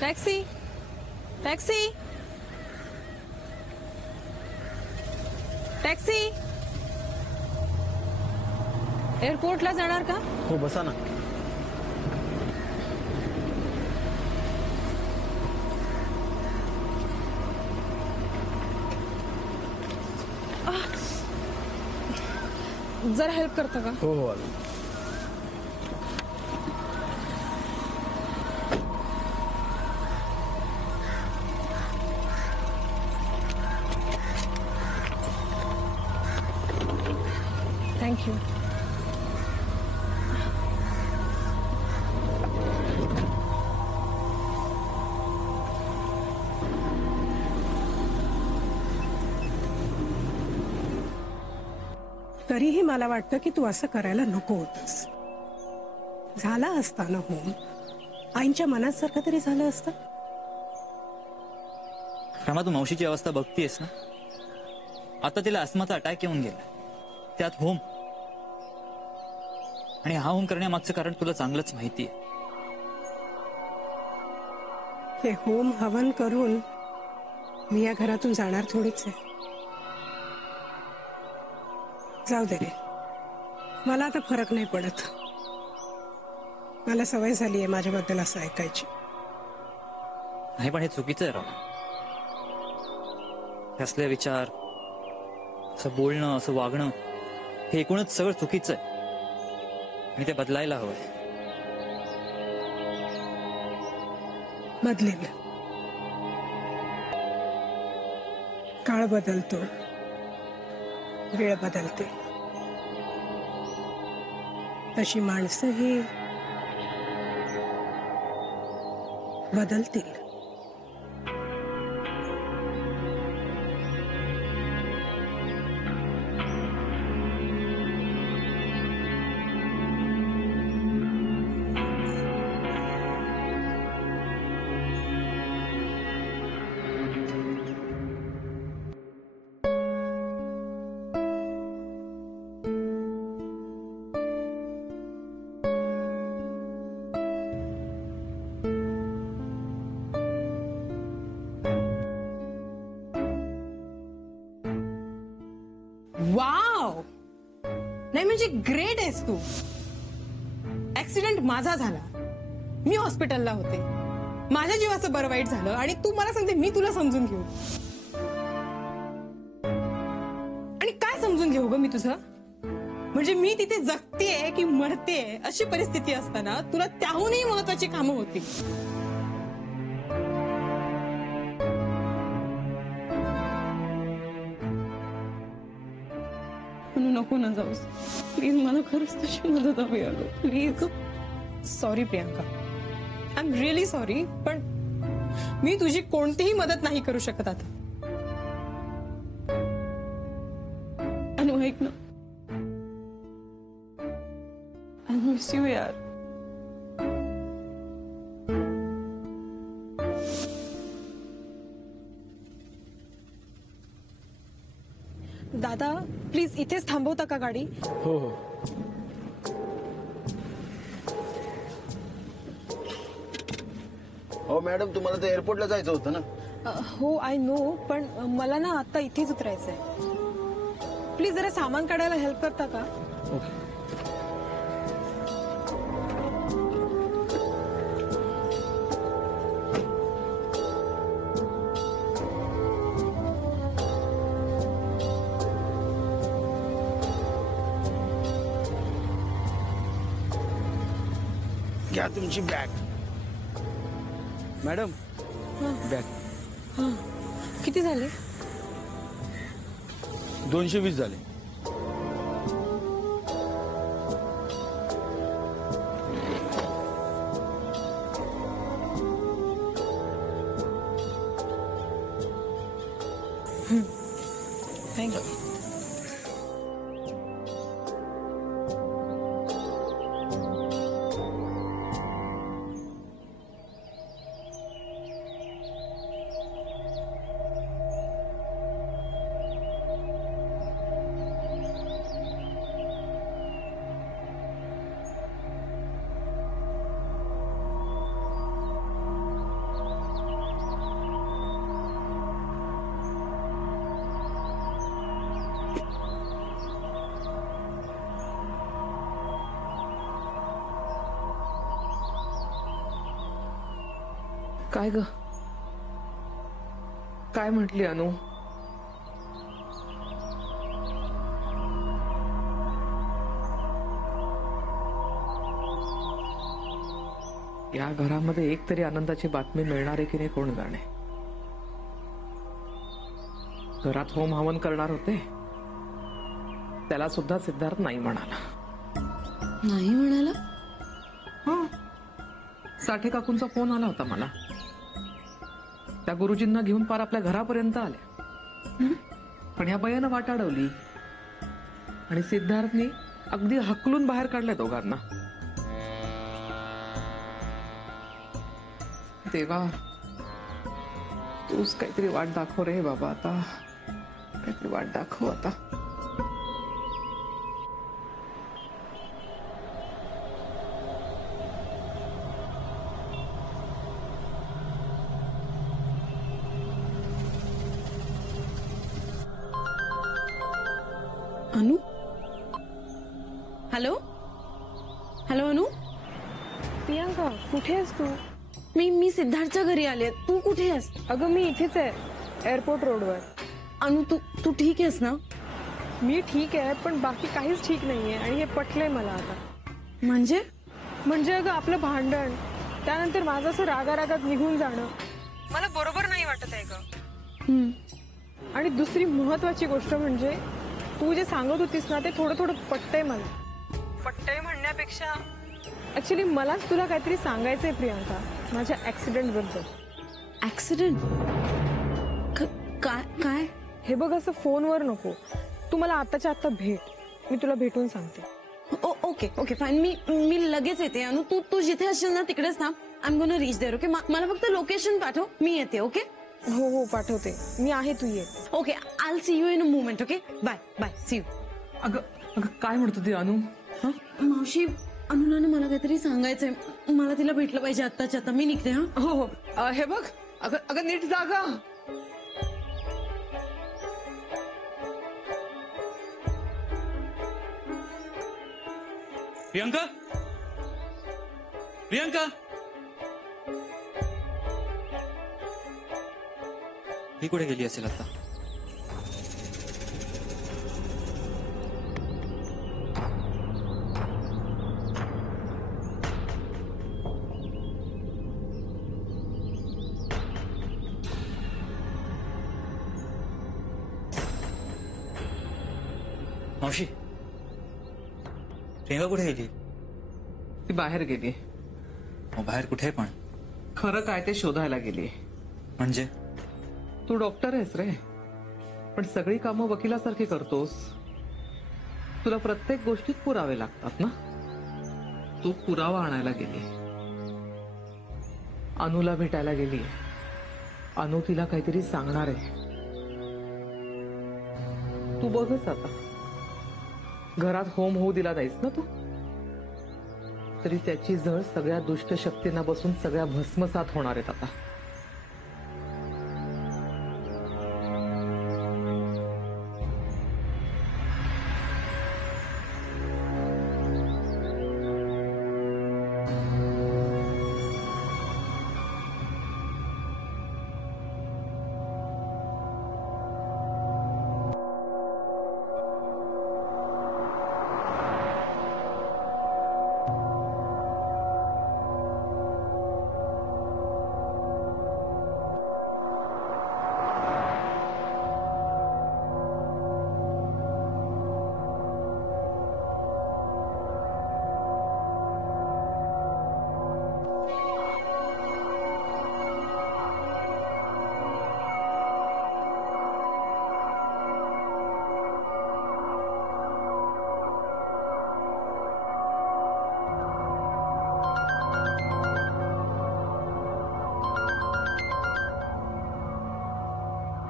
Taxi taxi taxi एअरपोर्टला जाणार का? हो बसा ना. जरा हेल्प करता का? हो हो आलो. थँक्यू. तरीही मला वाटतं की तू असं करायला नको होतस. झाला असता ना होम, आईंच्या मनासारखं तरी झालं असतं. रमा, तू मावशीची अवस्था बघतीयस ना. आता तिला अस्थमाचा अटॅक येऊन गेला, त्यात होम. आणि हा होम करण्यामागचं कारण तुला चांगलंच माहितीये. हे होम हवन करून मी या घरातून जाणार थोडीच आहे. जाऊ दे रे, मला आता फरक नाही पडत. मला सवय झाली आहे माझ्याबद्दल असं ऐकायची. नाही, पण हे चुकीचं आहे रमा. हे असले विचार, असं बोलणं, असं वागणं, हे एकूणच सगळं चुकीचं आहे आणि ते बदलायला हवंय. बदलेल. काळ बदलतो, वेळ बदलते, तशी माणसंही बदलतील. वाव, नाही म्हणजे ग्रेट आहेस तू. ऍक्सिडेंट माझा झाला, मी हॉस्पिटलला होते, माझ्या जीवाचं बरं वाईट झालं आणि तू मला सांगते मी तुला समजून घेऊ. आणि काय समजून घेऊ ग मी तुझं? म्हणजे मी तिथे जगतेय की मरतेय अशी परिस्थिती असताना तुला त्याहूनही महत्वाची कामं होती. नको ना जाऊस प्लीज, मला खरंच तुझी मदत हवी आहे please. Sorry Priyanka, I am really sorry, पण मी तुझी कोणतीही मदत नाही करू शकत आता. अनु ऐक ना, आय मिस यू यार. दादा प्लीज इथेच थांबवता का गाडी? हो हो. हो मॅडम, तुम्हाला तर एअरपोर्टला जायचं होतं ना. हो आय नो, पण मला ना आता इथेच उतरायचंय. प्लीज जरा सामान काढायला हेल्प करता का? ओके. घ्या तुमची बॅग. Madam bag. किती झाले? 220 झाले. थँक्यू. काय ग? काय म्हटली अनु? या घरामध्ये एक तरी आनंदाची बातमी मिळणार आहे की नाही कोण जाणे. घरात होम हवन करणार होते, त्याला सुद्धा सिद्धार्थ नाही म्हणाला. नाही म्हणाला? हो, साठे काकूंचा फोन आला होता मला. त्या गुरुजींना घेऊन पार आपल्या घरापर्यंत आल्या, पण ह्या बयानं वाट अडवली आणि सिद्धार्थने अगदी हकलून बाहेर काढल्या दोघांना. देवा, तूच काहीतरी वाट दाखव रे बाबा, आता काहीतरी वाट दाखव आता. अनु? हॅलो हॅलो अनु? प्रियांका, कुठे आहेस तू? मी सिद्धार्थच्या घरी आले. तू कुठे आहेस? अगं मी इथेच आहे, एअरपोर्ट रोडवर. अनु, तू ठीक आहेस ना? मी ठीक आहे, पण बाकी काहीच ठीक नाहीये आणि हे पटलंय मला आता. म्हणजे अगं आपलं भांडण, त्यानंतर माझं असं रागारागात निघून जाणं मला बरोबर नाही वाटत आहे ग. आणि दुसरी महत्वाची गोष्ट म्हणजे तू जे सांगत होतीस ना ते थोडं पटतंय मला. पटतंय म्हणण्यापेक्षा ऍक्च्युली मलाच तुला काहीतरी सांगायचंय प्रियांका, माझ्या ऍक्सिडेंट बद्दल. ऍक्सिडेंट? काय? हे बघ, असं फोनवर नको, तू मला आताच्या आता भेट, मी तुला भेटून सांगते. Okay fine. मी लगेच येते अनु. तू जिथे असशील ना तिकडेच थांब. I am gonna reach there. Okay, मला फक्त लोकेशन पाठव, मी येते. ओके हो पाठवते मी, आहे तू ये. Okay, I will see you in a moment. Okay, bye see you. अगं काय म्हणतो ती अनु? मावशी, अनुला मला काहीतरी सांगायचंय. मला तिला भेटलं पाहिजे आत्ताच्या आता. मी निघते. हा हो हे बघ, अगं नीट जागा. प्रियंका, ही कुठे गेली असेल आता? मावशी, प्रियंका कुठे गेली? ती बाहेर गेली. बाहेर कुठे पण? खरं काय ते शोधायला गेली. म्हणजे? तू डॉक्टर आहेस रे, पण सगळी कामं वकिलासारखी करतोस. तुला प्रत्येक गोष्टीत पुरावे लागतात ना. तू पुरावा आणायला गेली. अनुला भेटायला गेली. अनु तिला काहीतरी सांगणार आहे. तू बघच आता, घरात होम होऊ दिला नाहीस ना तू, तरी त्याची झळ सगळ्या दुष्ट शक्तींना बसून सगळ्या भस्मसात होणार आहेत आता.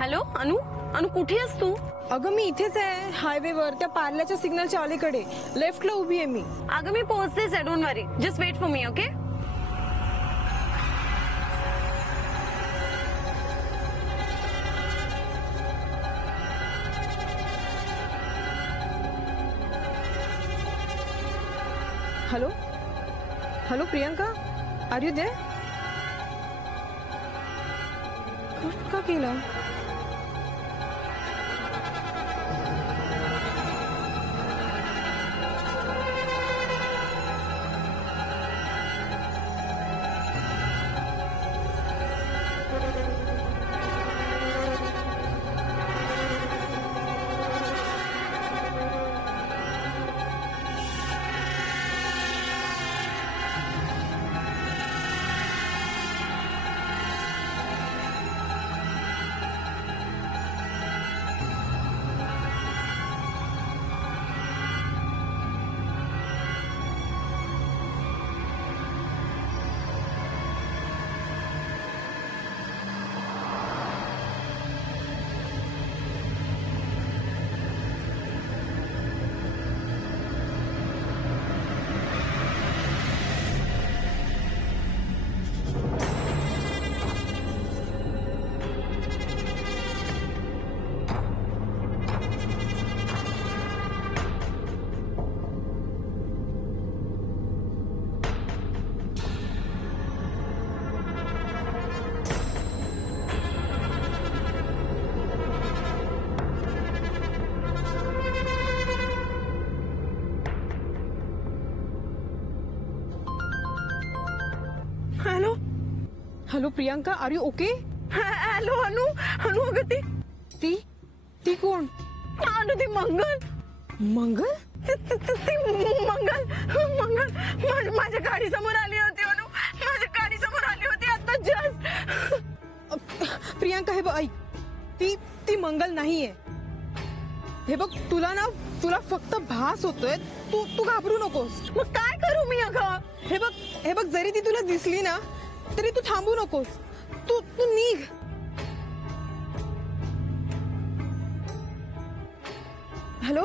हॅलो अनु, कुठे आहेस तू? अगं मी इथेच आहे, हायवेवर, त्या पार्ल्याच्या सिग्नलच्या अलीकडे लेफ्टला उभी आहे मी. अगं मी पोहोचतेच आहे, don't worry, just wait for me. Okay. Hello Priyanka, are you there? का केलं? Hello hello Priyanka, are you okay? Hello Anu, Anu अगं ती ती कोण? अनु ती मंगल. मंगल? ती मंगल मंगल माझ्या गाडी समोर आली होती अनु, माझ्या गाडी समोर आली होती आता जस्ट. प्रियांका हे बघ ऐक, ती ती मंगल नाहीये. हे बघ तुला फक्त भास होतोय. तू घाबरू नकोस. मग काय करू मी अगं? हे बघ जरी ती तुला दिसली ना तरी तू थांबू नकोस. तू निघ. Hello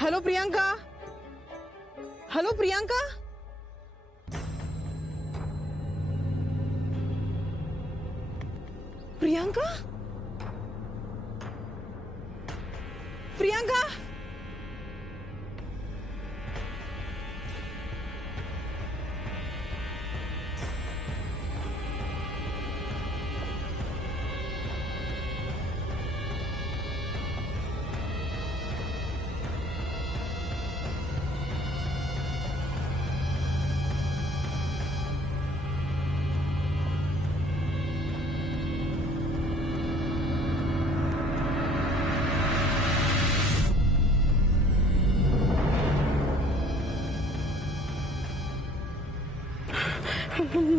hello Priyanka, hello Priyanka. Priyanka Priyanka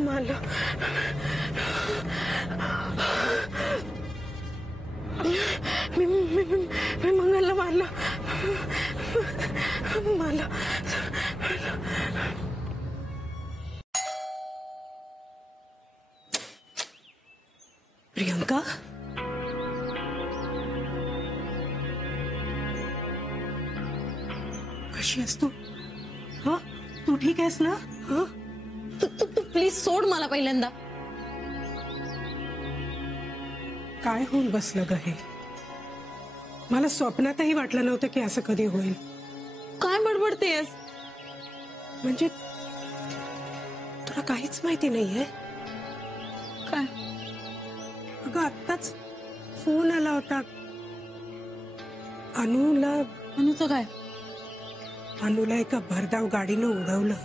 मला मी मंगलला मारलं. मला प्रियंका, कशी आहेस तू? हा, तू ठीक आहेस ना? हा, तू प्लीज सोड मला पहिल्यांदा. काय होऊन बसलं ग हे? मला स्वप्नातही वाटलं नव्हतं की असं कधी होईल. काय बडबडतेस? म्हणजे तुला काहीच माहिती नाहीये? काय? अगं आत्ताच फोन आला होता. अनुचं काय? अनुला एका भरधाव गाडीनं उडवलं.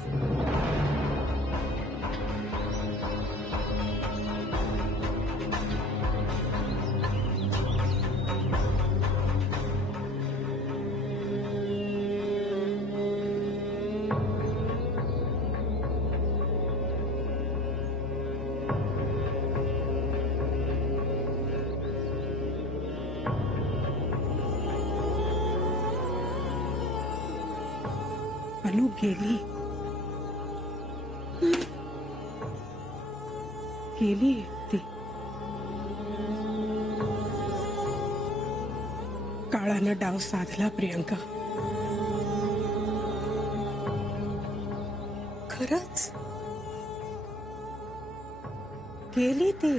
अनु गेली ती. काळानं डाव साधला प्रियंका. खरंच गेली ती.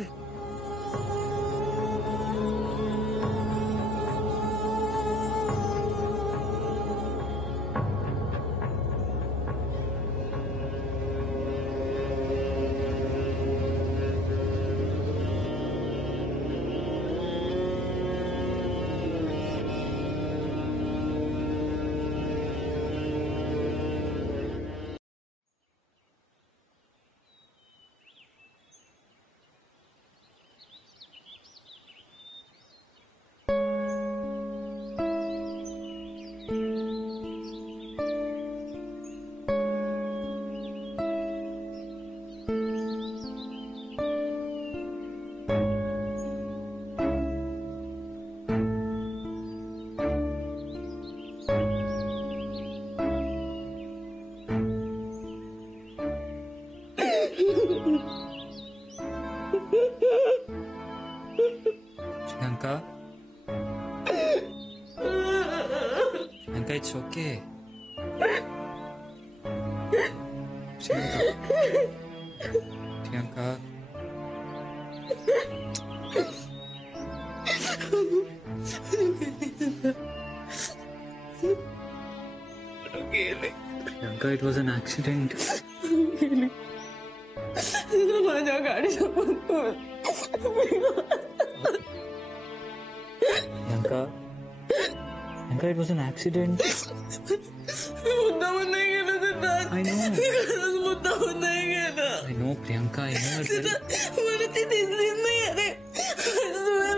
It's okay. Priyanka Priyanka it was an accident. माझ्या गाडीचं Priyanka Priyanka it was an accident. मुद्दामून नाही गेलं सिद्धार्थ. I know. मी खरंच मुद्दामून नाही गेलं. I know Priyanka I know. मला ती दिसलीच नाही अरे.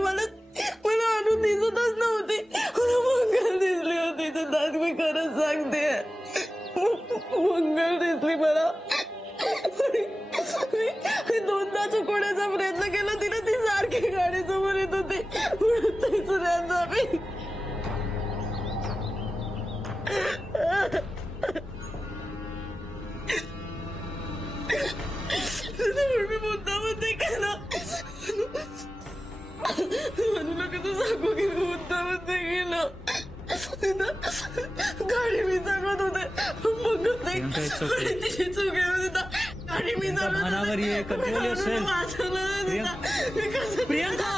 मला मला अनु दिसतच नव्हती. मला मंगल दिसली होती सिद्धार्थ. मी खरंच सांगते मंगल दिसली मला. मी दोनदा चुकवण्याचा प्रयत्न केला तिला. ती सारखी गाडी समोर येत होती म्हणून ते सुद्धा मी मी मुद्दामून ते केलं. म्हणू नका तू सांगू की मी मुद्दामून ते केलं. गाडी मी चालवत होते मग प्रियंका, it's okay. तिची चूक आहे होती. गाडी मी चालवत भानावर ये, control yourself. होते. प्रियंका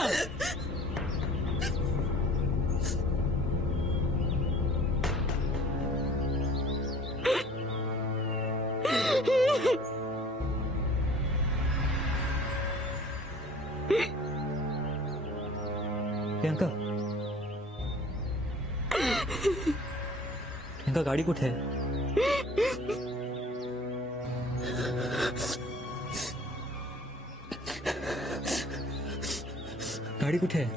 प्रियंका प्रियंका गाडी कुठे आहे? गाडी कुठे आहे?